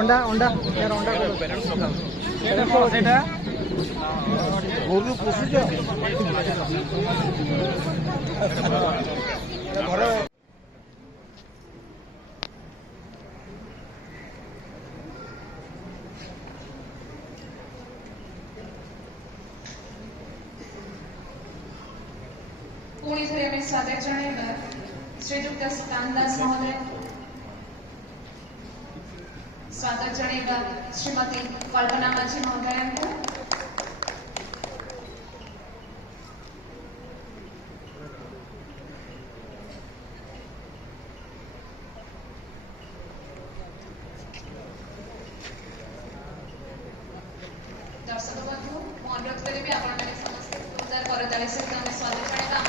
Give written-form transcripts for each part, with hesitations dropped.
अंडा अंडा यार अंडा सेटा गोरु पोसुछ घर पुणी थे आम स्वागत जन श्रीजुक्त कानदास महोदय स्वागत जन श्रीमती कल्पना माझी महोदय को दर्शक बंधु अनुरोध करी आप समस्त जोरदार करताली सहित आम स्वागत जन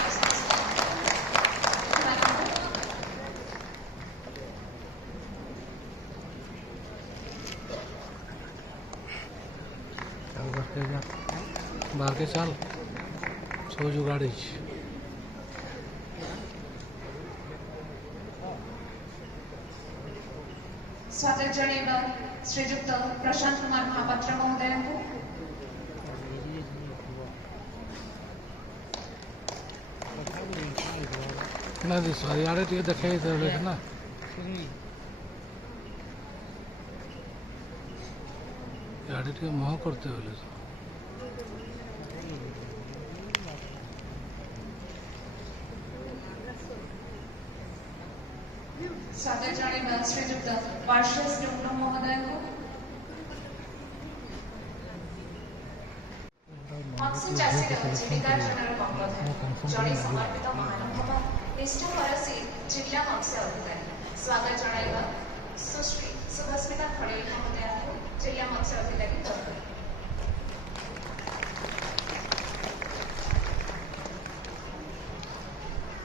बाहर के चल सो जुगाड़ स्वागत जन श्रीजुक्त प्रशांत कुमार महापात्र महोदय को ना सारियाड़े टे देखे ना याडे टे मोह करते बोले स्वागत जन श्रीजुक्त पार्श्व डॉक्टर महोदय को मत्स्य चाषी जीविका जनर बंगोधर जड़े समर्पित महानुभाव निष्ठापर से जिला मत्स्य अधिकारी स्वागत जन सुश्री सुभस्मिता खड़ेल महोदय को जिला मत्स्य अधिकारी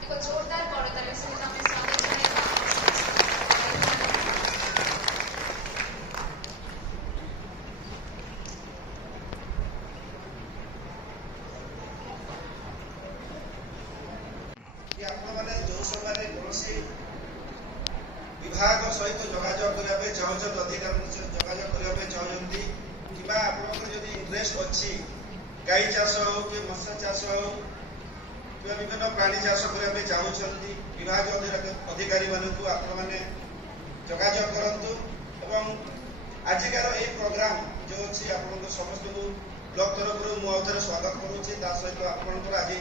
एक जोरदार करताली सहित आम स्वागत विभाग सहित जोगाजोग करने चाहते अधिकार जोगाजोग करने चाहते कि आपंकर इंटरेस्ट अच्छी गाई चाष हो कि मत्स्य चाष हो कि विभिन्न प्राणी चाष करने चाहते विभाग अधिकारी मानक आपने जोगाजोग करूँ एवं आजिकार ये प्रोग्राम जो अच्छी आप समस्त ब्लॉक तरफ मुझे स्वागत करुच्ची सहित आपंकर आज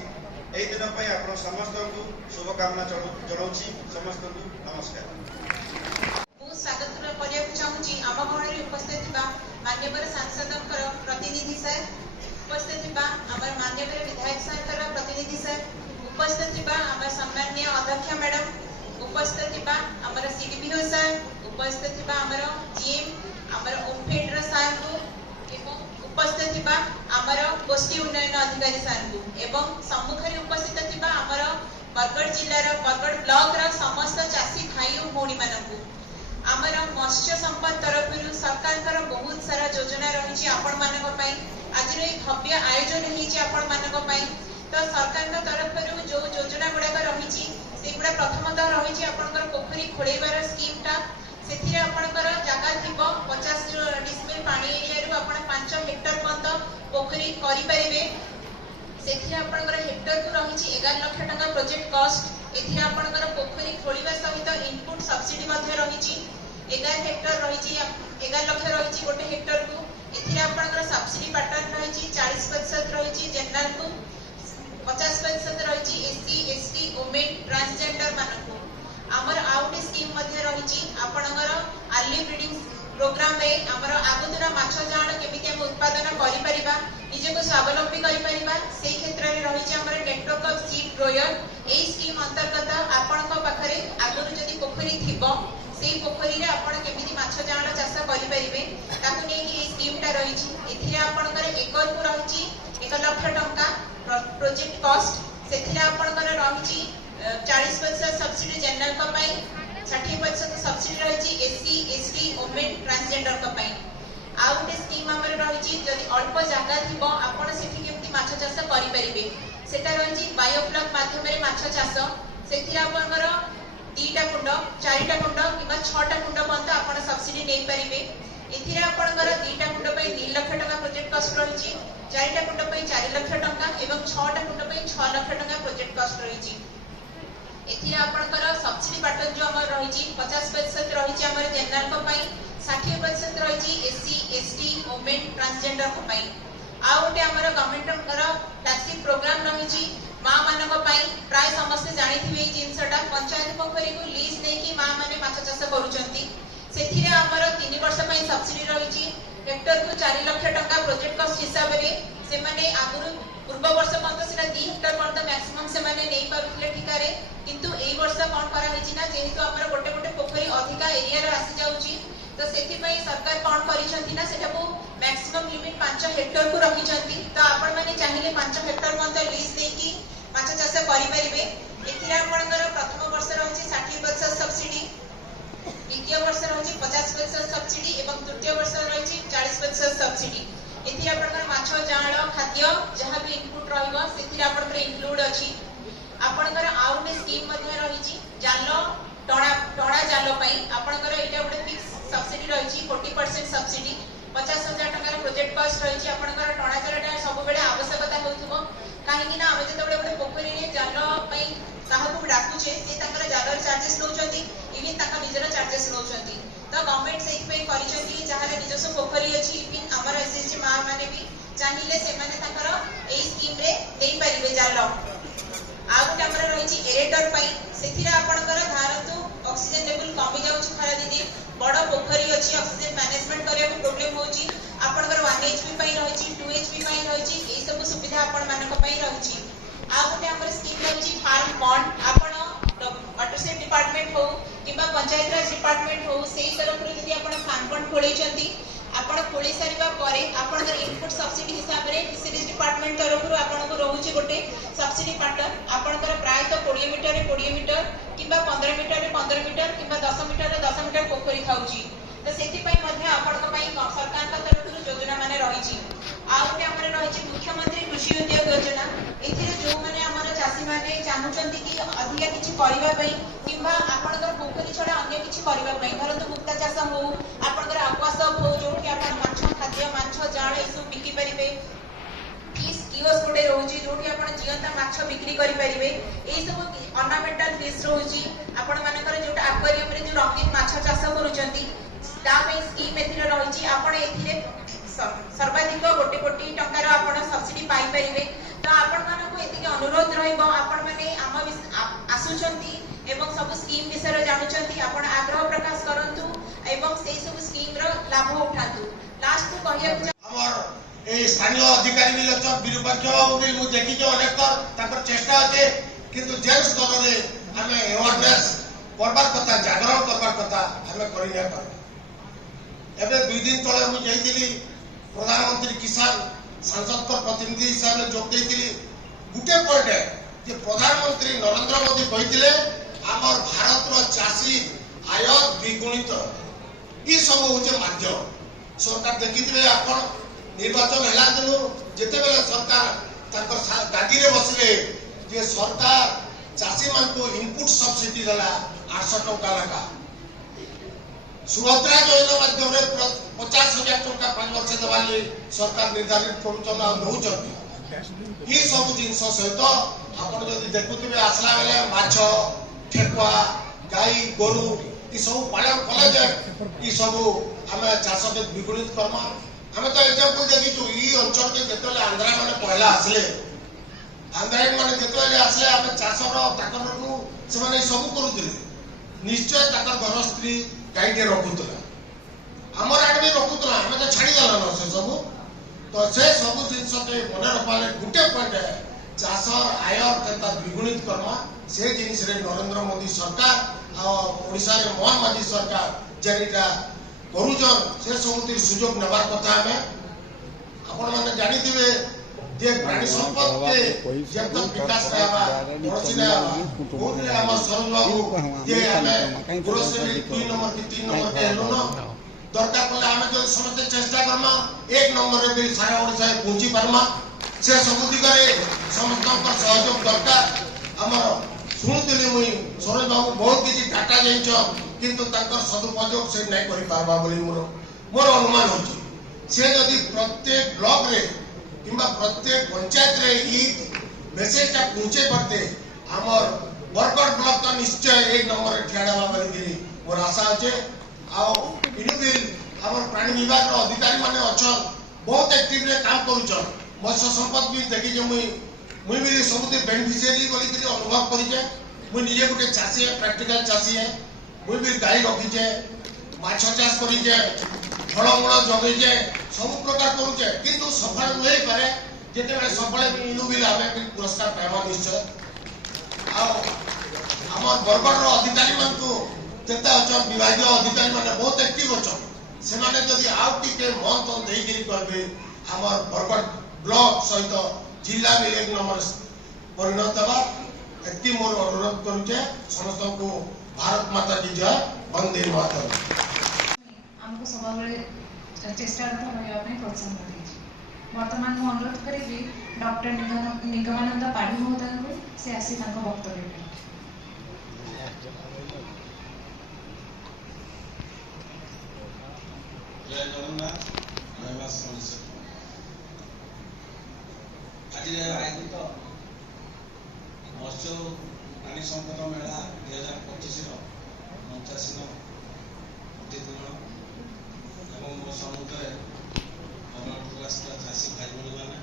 यही दिन आप समस्त को शुभकामना जनाऊँगी समस्त को नमस्कार स्वागत करने चाहूँगी आम भवन उपस्थित मान्यवर सांसद प्रतिनिधि सर उपस्थित आम मान्यवर विधायक सर प्रतिनिधि सर उपस्थित आम सम्मान्य अध्यक्ष मैडम उपस्थित आम सीडीपीओ सर उपस्थित आम जीएम आम ओमफेड सर को उपस्थित आमर गोष्ठी उन्नयन अधिकारी सर को एवं सम्मुख उपस्थित आमर बरगढ़ जिलार बरगढ़ ब्लॉक समस्त चाषी भाई और भौणी मानू आमर मत्स्य संपद तरफ सरकार बहुत सारा योजना रही आपण मानक आज भव्य आयोजन होती तो सरकार तरफ जो योजना गुड़ाक रही सेगुड़ा प्रथमतः रही आपंकर पोखरी खोलैबार स्कीम से जगह थी 50 डिस्मिल पानी एरिया 5 हेक्टर पर्यंत पोखरी करें से हेक्टर को रही 11 लाख टका प्रोजेक्ट कॉस्ट एपणकर पोखरी खोलवा सहित इनपुट सब्सिडी रही 11 हेक्टर रही 11 लाख रही गोटे हेक्टर को एपणकर सब्सिडी पैटर्न रही 40% रही जनरल को 50% रही एससी एसटी वुमेन ट्रांसजेंडर मानक आमर आउटे स्कीम रही आपणकर आर्ली ब्रीडिंग प्रोग्राम रे आमर आगुतरा माछ जाण केमिति हम उत्पादन करि परिबा निजे को स्वावलंबी करि परिबा सेही क्षेत्र रे रही हमर नेटवर्क ऑफ सीड ग्रोयर ए स्कीम अंतर्गत आपण पाखरे आगुर जदि पोखरी थिबो से पोखरी रे आपण केमिति माछ जाळ चाष करि परिबे ताकु नै कि ए स्कीम टा रही एथिरे आपणकर एकल को रही 1 लाख टंका प्रोजेक्ट कॉस्ट सेथिरे आपणकर रही 40% सब्सिडी जनरल का पई 60% सब्सिडी रही एससी एसटी वुमेन ट्रांसजेंडर का पई आ गोटे स्कीम हमर रही जदि अल्प जगह थिबो आपण सेठी केमिति माछ चाष करि परिबे सेटा रही बायोफ्लक माध्यम रे माछ चाष सेथिरे आपणकर 2टा कुंड 4टा कुंड किबा 6टा कुंड पंत आपण सब्सिडी नै परिबे एथिरे आपणकर 2टा कुंड पई 2 लाख टका प्रोजेक्ट कॉस्ट रही 4टा कुंड पई 4 लाख टका एवं 6टा कुंड पई 6 लाख टका प्रोजेक्ट कॉस्ट रही एथिरे आपणकर सब्सिडी पैटर्न जो हमर रही 50% रही हमर जनरल को पई 60% रही एससी एसटी वुमेन ट्रांसजेंडर को पई आ गोटे हमर गवर्नमेंट टैक्सी प्रोग्राम रही मां मानक पई प्राय समस्त जानिथिबे ई जिंसटा पंचायत पोखरी को लीज नै कि मां माने माछ चाष करूचंती सेथिरे हमर 3 वर्ष पई सब्सिडी रही हेक्टर को 4 लाख टका प्रोजेक्ट कॉस्ट हिसाब रे से माने आगुरु पूर्व वर्ष पंत सेना 2 हेक्टर पंत मैक्सिमम से माने नै पारुथिले ठिकारे किंतु एई वर्ष कोन करा हिची ना जेहेतु हमर गोटे गोटे पोखरी अधिका एरिया रे आसी जाउची तो सेथि पई सरकार कोन करिसंती ना सेटा को मैक्सिमम लिमिट 5 हेक्टर को रखिसंती तो आपण माने चाहिले 5 हेक्टर पंत लीज नै कि माछ चाष करि परिबे एथिरे आपणकर प्रथम वर्ष रही 60% सब्सिडी द्वितीय वर्ष रही 50% सब्सिडी एवं तृतीय वर्ष रही 40% सब्सिडी एथिरे आपणकर माछ जाळ खाद्य जहां भी इनपुट रहइबो सेथिरे आपणकर इंक्लूड अछि आपणकर आउटे स्कीम मध्ये रही जाल टणा जाल पई आपणकर एटा गोटे फिक्स सब्सिडी रही 40% सब्सिडी 50,000 टका प्रोजेक्ट कॉस्ट रही आपणकर टणा जालटा सब बेले आवश्यकता होउथबो काहेकि ना आमे जतबेले गोटे पोखरी रे जाल पई काहाकू डाकुचे से ताकर जालर चार्जेस नउचंती इवन ताका निजर चार्जेस नउचंती तो गवर्नमेंट सेहि पे करिसंती जहारे निजस्व पोखरी अछि इवन हमर एसएसजी मां माने भी चाहिले से माने ताकर एई स्कीम रे देई परिबे जाल आ गोटे हमर रही एरेटर पई सेथिरे आपणकर धारतु ऑक्सीजन लेवल कमी जाउछि खरा दिने बड़ पोखरी अछि ऑक्सीजन मैनेजमेंट करिया को प्रॉब्लम होउछि आपणकर 1 एचपी पई रही 2 एचपी पई रही ए सब सुविधा आपण मानक पई रही आ गोटे हमर स्कीम रही फार्म बॉन्ड आपण वाटरशेड डिपार्टमेंट हो किबा पंचायत राज डिपार्टमेंट हो सेही तरफ रे जदि आपण फार्म बॉन्ड खोलैछंती आपण खोली सारिबा परे आपणकर इनपुट सब्सिडी हिसाब रे फिशरीज डिपार्टमेंट तरफ रो आपण को रहउछि गोटे सब्सिडी पैटर्न आपणकर प्राय तो 20 मीटर रे 20 मीटर किबा 15 मीटर रे 15 मीटर किबा 10 मीटर रे 10 मीटर पोखरी थाउछि तो सेति पई मध्ये आपण को पई सरकार का तरफ रो योजना माने रहिछि आ गोटे हमर रहिछि मुख्यमंत्री कृषि उद्योग योजना एथिरे जो माने हमर चासी माने चाहुचंती कि अधिका किछि करिबा पई किबा आपणकर पोखरी छडा अन्य किछि करिबा पई धरंतु मुक्ता चाष हो आपणकर आवास हो जो कि आपण माछ खाद्य माछ जाळ एसु बिकि परिबे फिश कियोस गोटे रहउछि जो कि आपण जियंता माछ बिक्री करि परिबे एई सब ऑर्नामेंटल फिश रहउछि आपण मानकर जोटा एक्वेरियम रे जो रंगीन माछ चाष करूचंती ता पे स्कीम एथिरे रहिछि आपण एथिरे सर्वाधिक 1 कोटी टंकार आपण सब्सिडी पाई परिबे तो आपण मानको एतिके अनुरोध रहइबो आपण माने आम आसुचंती एवं सब स्कीम विषय जानुचंती आपण आग्रह प्रकाश करंतु एवं सेही सब स्कीम रो लाभ उठांतु लास्ट को कहिया हमर ए स्थानीय अधिकारी मिलच विरूपाक्ष भी मु देखि जो अनेक ताकर चेष्टा अछि किंतु जेल स्तर रे हमें अवेयरनेस करबार कथा जागरण करबार कथा हमें करिया पर एबे 2 दिन तळे मु जाईतिली प्रधानमंत्री किसान सांसद को प्रतिनिधि हिसाब से जोग देइतिली गुटे पॉइंट है जे प्रधानमंत्री नरेंद्र मोदी कहितिले हमर भारत रो चासी आय द्विगुणित ई सब होचे माध्यम सरकार देखिथिबे आपण निर्वाचन हला दिनु जेते बेले सरकार ताकर गादी रे बसले जे सरकार चासी मान को इनपुट सब्सिडी देला 800 टका लगा सुभद्रा योजना माध्यम रे 50,000 टका 5 वर्ष देवाली सरकार निर्धारित करूछन आ नउछन ई सब जिंस सहित आपण जदी देखुथिबे आसला बेले माछ ठेकुआ गाई गोरु ई सब पालन कले जे ई सब हमें चाष के द्विगुणित करमा हमें तो एग्जांपल देखि जो ई अंचल के जेतले आंध्रा माने पहला आसले आंध्रा माने जेतले आसले हमें चाष रो ताकरनु से माने सब करूथिले निश्चय ताकर घर स्त्री गाईटे रखुतला हमर आडे भी रखुतला हमें तो छाड़ी गला न से सब तो से सब जिंस के मने रखवाले गुटे पॉइंट है ଚାଷର ଆୟର କେନ୍ତା ଦ୍ୱିଗୁଣିତ କର୍ମା ସେ ଜିନିଷରେ ନରେନ୍ଦ୍ର ମୋଦି ସରକାର ଆଉ ଓଡ଼ିଶାରେ ମୋହନ ମାଝୀ ସରକାର ଯେଟା କରୁଛନ୍ ସେ ସବୁଥିର ସୁଯୋଗ ନେବାର କଥା ଆମେ ଆପଣମାନେ ଜାଣିଥିବେ ଯେ ପ୍ରାଣୀ ସମ୍ପଦକେ ଯେତେ ବିକାଶ ହେବା କୌଣସି ନା କହୁଥିଲେ ଆମ ସରୋଜ ବାବୁ ଯେ ଆମେ ଗ୍ରୋସରୀ 2 ନମ୍ବର କି 3 ନମ୍ବର କେ ହେଲୁ ନା ଦରକାର ପଡ଼ିଲେ ଆମେ ଯଦି ସମସ୍ତେ ଚେଷ୍ଟା କର୍ମା 1 ନମ୍ବରରେ ବି ସାରା ଓଡ଼ିଶାରେ ପହଞ୍ଚି ପାର୍ମା ସେ ସବୁ ଦିଗରେ ସମସ୍ତଙ୍କ ସହଯୋଗ ଦରକାର ଆମର ଶୁଣୁଥିଲି ମୁଇଁ ସରୋଜ ବାବୁ ବହୁତ କିଛି ଡାଟା ଯାଇଛ କିନ୍ତୁ ତାଙ୍କର ସଦୁପଯୋଗ ସେ ନାଇଁ କରିପାରବା ବୋଲି ମୋର ଅନୁମାନ ହେଉଛି ସେ ଯଦି ପ୍ରତ୍ୟେକ ବ୍ଲକରେ किंबा प्रत्येक पंचायत रे ई मेसेज टा पहुंचे पड़ते हमर बरगढ़ ब्लॉक तो निश्चय 1 नंबर ठियाडावा बोली मोर आशा अछि आ इनुबिल हमर प्राणी विभाग रो अधिकारी माने अछन बहुत एक्टिव रे काम करूछन मत्स्य संपद भी देखि जे मुई भी सबुते बेनिफिशियरी बोली कि अनुभव करि जे मुई निजे गुटे चासी है प्रैक्टिकल चासी है मुई भी गाय रखि जे माछ चाष करि जे फलमूल जगै जे सब प्रकार करूचे किंतु सफल नहीं पारे जेते बेले सफल इनुबिल आमे पुरस्कार पाइबा निश्चय आ हमर बरगढ़ रो अधिकारी मान को जेते अछन विभागीय अधिकारी माने बहुत एक्टिव अछन से माने जदी आउ टिके मन तो देई गिरी करबे हमर बरगढ़ ब्लॉक सहित जिला में 1 नंबर परिणत बा एति मोर अनुरोध करूचे समस्त को भारत माता की जय वंदे मातरम हमको सब बेले चेष्टा रहा प्रोत्साहन देती बर्तमान मुझे अनुरोध करी डॉक्टर निगमानंद पाढ़ी महोदय को से आसी वक्तव्य जय जगन्नाथ आज आयोजित मत्स्य प्राणी संपद मेला 2025 49 प्रतिदिन এবং ମୋ ସମୁଦାୟ ଗଭର୍ଣ୍ଣମେଣ୍ଟ ଆସିଥିବା ଚାଷୀ ଭାଇ ଭଉଣୀମାନେ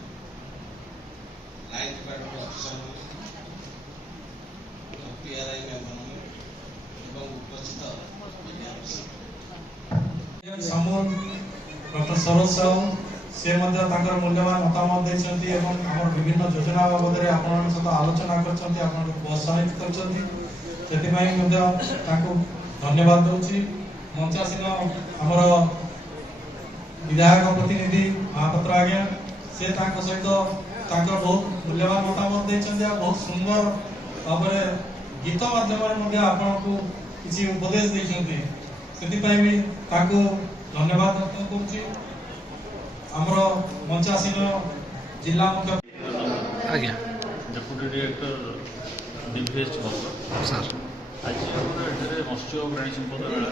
ଲାଇନ୍ ଡିପାର୍ଟମେଣ୍ଟ ଅଫିସରମାନେ PRI ମେମ୍ବରମାନେ ଏବଂ ଉପସ୍ଥିତ ମିଡ଼ିଆ ଅଫିସର समूह डॉक्टर सरोज साहू से मूल्यवान मतामत देते और विभिन्न योजना बाबद सहित आलोचना प्रोत्साहित कर धन्यवाद दूसरी मंचासीन आमर विधायक प्रतिनिधि महापात्र आज्ञा से सहित बहुत मूल्यवान मतामत देते बहुत सुंदर भाव गीत माध्यम आपन को किसी उपदेश देते भी धन्यवाद व्यक्त कर मंचासीन जिला मुख्य आज्ञा डेप्यूटी डायरेक्टर डीपीएच सर आज मत्स्य प्राणी संपद मेला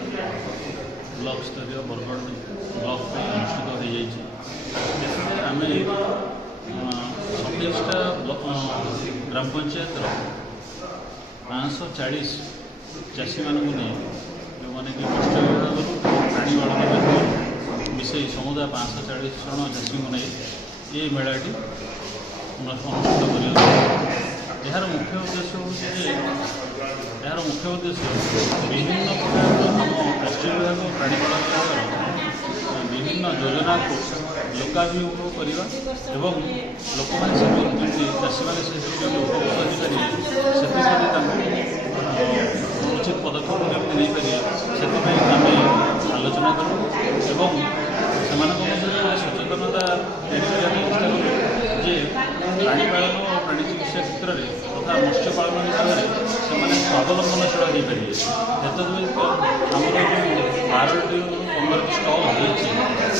ब्लॉक स्तरीय बरगढ़ ब्लॉक अनुष्ठित हो जाए आम 27टा ग्राम पंचायत 540 चाषी मानक नहीं जो मैंने कि मत्स्य विभाग प्राणी पालन विभाग मिसे समुदाय 540 जन चाषी को नहीं ये मेलाटी अनुष्ठित कर यार मुख्य उद्देश्य हूँ यार मुख्य उद्देश्य विभिन्न प्रकार आम कृषि विभाग प्राणीपालन विभाग विभिन्न योजना को लोकाभिमुख करवा एवं लोक मैंने चाषी मैंने से उपकृत अधिकारी उचित पदक्षेप जमी नहीं पारे से आम आलोचना करूँ एवं से सचेतनता चेष्टा करूँ जे प्राणीपालन और प्राणी चिकित्सा क्षेत्र में तथा मत्स्य पालन विभाग में से स्वावलम्बनशील हो पारे एतद्व्यतीत आमर जो 12टी 15टी स्टल होती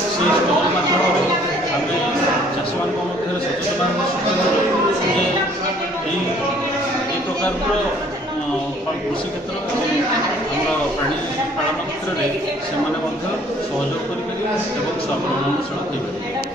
से स्टल माध्यम आम चाषी मान मध्य सचेतना सृष्टि जे प्रकार कृषि क्षेत्र आम प्राणी पालन क्षेत्र में से सहयोग कर स्वावलम्बनशील हो पारे।